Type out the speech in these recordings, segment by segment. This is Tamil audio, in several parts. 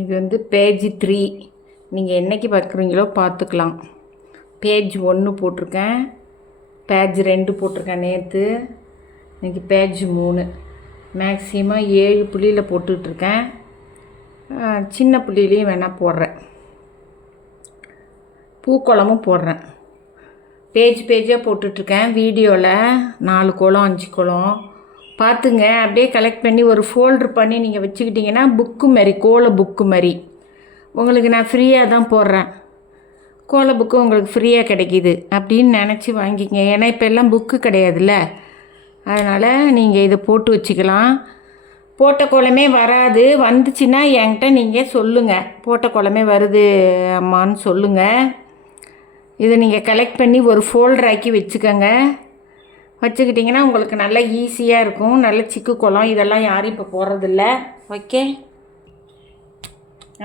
இது வந்து பேஜ் 3. நீங்கள் என்றைக்கு பார்க்குறீங்களோ பார்த்துக்கலாம். பேஜ் 1 போட்டிருக்கேன், பேஜ் 2 போட்டிருக்கேன் நேற்று, இன்றைக்கி பேஜ் 3. மேக்ஸிமம் 7 புள்ளியில் போட்டுட்ருக்கேன். சின்ன புள்ளியிலையும் வேணால் போடுறேன், பூக்கோளமும் போடுறேன். பேஜாக போட்டுட்ருக்கேன். வீடியோவில் 4 கோலம் 5 கோலம் பார்த்துங்க. அப்படியே கலெக்ட் பண்ணி ஒரு ஃபோல்ட்ரு பண்ணி நீங்கள் வச்சுக்கிட்டிங்கன்னா புக்கு மாதிரி, கோல புக்கு மாதிரி உங்களுக்கு நான் ஃப்ரீயாக தான் போடுறேன். கோல புக்கு உங்களுக்கு ஃப்ரீயாக கிடைக்கிது அப்படின்னு நினச்சி வாங்கிக்கங்க. ஏன்னா இப்போ எல்லாம் புக்கு கிடையாதுல்ல, அதனால் நீங்கள் இதை போட்டு வச்சுக்கலாம். போட்ட கோலமே வராது, வந்துச்சுன்னா என்கிட்ட நீங்கள் சொல்லுங்கள், போட்ட கோலமே வருது அம்மான்னு சொல்லுங்கள். இதை நீங்கள் கலெக்ட் பண்ணி ஒரு ஃபோல்டர் ஆக்கி வச்சுக்கோங்க. வச்சுக்கிட்டிங்கன்னா உங்களுக்கு நல்லா ஈஸியாக இருக்கும். நல்ல சிக்கு கோலம் இதெல்லாம் யாரும் இப்போ போடுறதில்ல. ஓகே,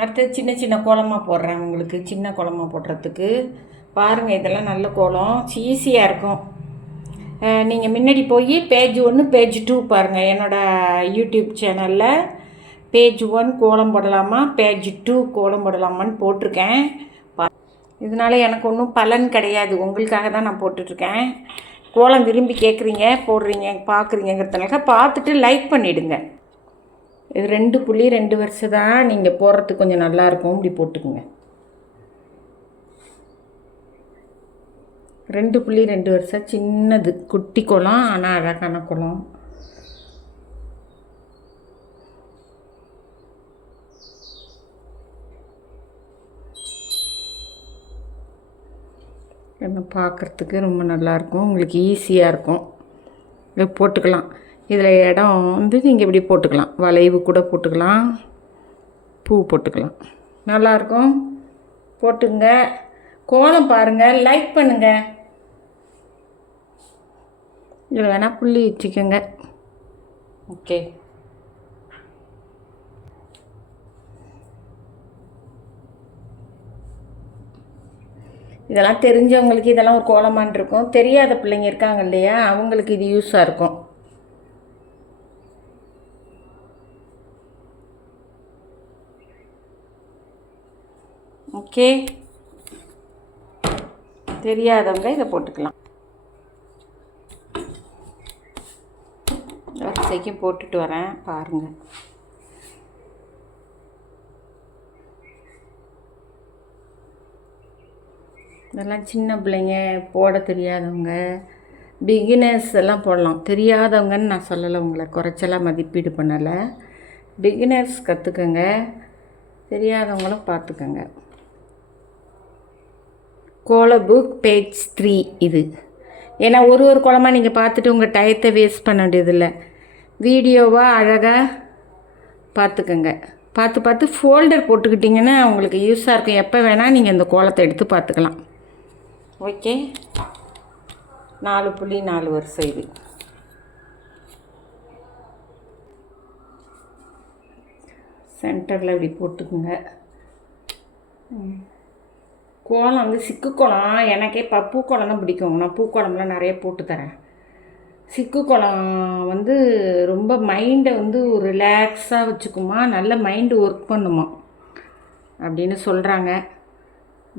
அடுத்து சின்ன சின்ன கோலமாக போடுறேன் உங்களுக்கு. சின்ன கோலமாக போடுறதுக்கு பாருங்கள், இதெல்லாம் நல்ல கோலம், ஈஸியாக இருக்கும். நீங்கள் முன்னாடி போய் பேஜ் 1 பேஜ் 2 பாருங்கள். என்னோடய யூடியூப் சேனலில் பேஜ் 1 கோலம் போடலாமா, பேஜ் 2 கோலம் போடலாமான்னு போட்டிருக்கேன். இதனால் எனக்கு ஒன்றும் பலன் கிடையாது, உங்களுக்காக தான் நான் போட்டுட்ருக்கேன். கோலம் விரும்பி கேட்குறீங்க, போடுறீங்க, பார்க்குறீங்கிறதுனால பார்த்துட்டு லைக் பண்ணிவிடுங்க. இது 2 புள்ளி 2 வருஷம் தான், நீங்கள் போடுறதுக்கு கொஞ்சம் நல்லாயிருக்கும். இப்படி போட்டுக்குங்க. 2 புள்ளி 2 வருஷம், சின்னது குட்டி கோலம், ஆனால் அழகான கோலம். என்ன பார்க்குறதுக்கு ரொம்ப நல்லாயிருக்கும், உங்களுக்கு ஈஸியாக இருக்கும். இதை போட்டுக்கலாம். இதில் இடம் வந்து நீங்கள் இப்படி போட்டுக்கலாம், வளைவு கூட போட்டுக்கலாம், பூ போட்டுக்கலாம், நல்லாயிருக்கும். போட்டுங்க. கோலம் பாருங்கள், லைக் பண்ணுங்கள். இதில் வேணால் புள்ளி வச்சுக்கோங்க. ஓகே, இதெல்லாம் தெரிஞ்சவங்களுக்கு இதெல்லாம் ஒரு கோலமான் இருக்கும். தெரியாத பிள்ளைங்க இருக்காங்க இல்லையா, அவங்களுக்கு இது யூஸாக இருக்கும். ஓகே, தெரியாதவங்க இதை போட்டுக்கலாம். வரிசைக்கும் போட்டுட்டு வரேன் பாருங்கள். இதெல்லாம் சின்ன பிள்ளைங்க, போட தெரியாதவங்க, பிகினர்ஸ் எல்லாம் போடலாம். தெரியாதவங்கன்னு நான் சொல்லலை, உங்களை குறைச்சலாக மதிப்பீடு பண்ணலை. பிகினர்ஸ் கற்றுக்கங்க, தெரியாதவங்களும் பார்த்துக்கங்க. கோல புக் பேஜ் 3 இது. ஏன்னா ஒரு கோலமாக நீங்கள் பார்த்துட்டு உங்கள் டயத்தை வேஸ்ட் பண்ண வேண்டியதில்லை. வீடியோவாக அழகாக பார்த்துக்கங்க. பார்த்து ஃபோல்டர் போட்டுக்கிட்டிங்கன்னா உங்களுக்கு யூஸாக இருக்கும். எப்போ வேணால் நீங்கள் இந்த கோலத்தை எடுத்து பார்த்துக்கலாம். ஓகே, 4 புள்ளி 4 வருஷம் இது. சென்டரில் இப்படி போட்டுக்குங்க. கோலம் வந்து சிக்கு கோலம், எனக்கே பூக்கோலம் தான் பிடிக்கும். நான் பூக்கோலம்லாம் நிறைய போட்டு தரேன். சிக்கு கோலம் வந்து ரொம்ப மைண்டை வந்து ஒரு ரிலாக்ஸாக வச்சுக்குமா, நல்ல மைண்டு ஒர்க் பண்ணுமா அப்படின்னு சொல்கிறாங்க.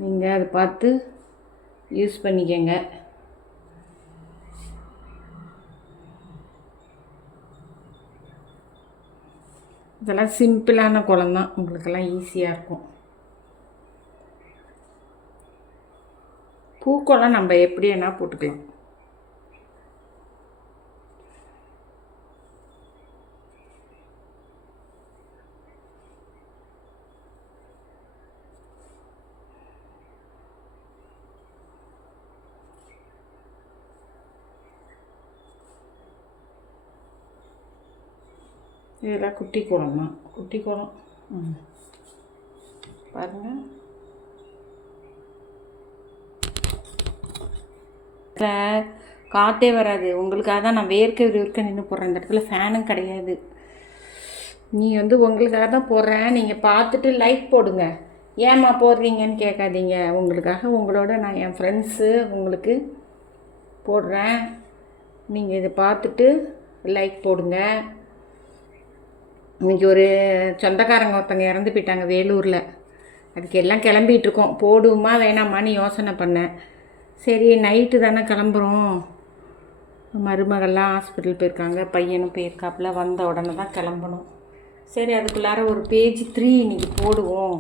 நீங்கள் அதை பார்த்து யூஸ் பண்ணிக்கங்க. இதெல்லாம் சிம்பிளான கோலம் தான், உங்களுக்கெல்லாம் ஈஸியாக இருக்கும். பூக்கோலம் நம்ம எப்படி வேணால் போட்டுக்கலாம். இதெல்லாம் குட்டி கோலம் தான், குட்டி கோலம். பாருங்கள், காற்றே வராது. உங்களுக்காக தான் நான் வேர்க்க நின்று போடுறேன். இந்த இடத்துல ஃபேனும் கிடையாது. நீ வந்து உங்களுக்காக தான் போடுறேன். நீங்கள் பார்த்துட்டு லைக் போடுங்க. ஏம்மா போடுறீங்கன்னு கேட்காதீங்க. உங்களுக்காக, உங்களோட நான் என் ஃப்ரெண்ட்ஸு உங்களுக்கு போடுறேன். நீங்கள் இதை பார்த்துட்டு லைக் போடுங்க. இன்றைக்கி ஒரு சொந்தக்காரங்க ஒருத்தங்க இறந்து போயிட்டாங்க வேலூரில். அதுக்கு எல்லாம் கிளம்பிகிட்ருக்கோம். போடுவோமா வேணாமான்னு யோசனை பண்ணேன். சரி நைட்டு தானே கிளம்புறோம். மருமகள்லாம் ஹாஸ்பிட்டல் போயிருக்காங்க, பையனும் போயிருக்காப்புல. வந்த உடனே தான் கிளம்பணும். சரி அதுக்குள்ளார ஒரு பேஜ் 3 இன்றைக்கி போடுவோம்,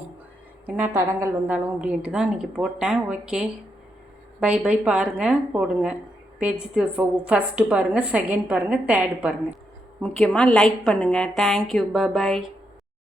என்ன தடங்கள் வந்தாலும் அப்படின்ட்டு தான் இன்றைக்கி போட்டேன். Okay, bye bye. பாருங்கள், போடுங்க. பேஜ் ஃபஸ்ட்டு பாருங்கள், செகண்ட் பாருங்கள், தேர்டு பாருங்கள். முக்கியமாக லைக் பண்ணுங்கள். Thank you, by.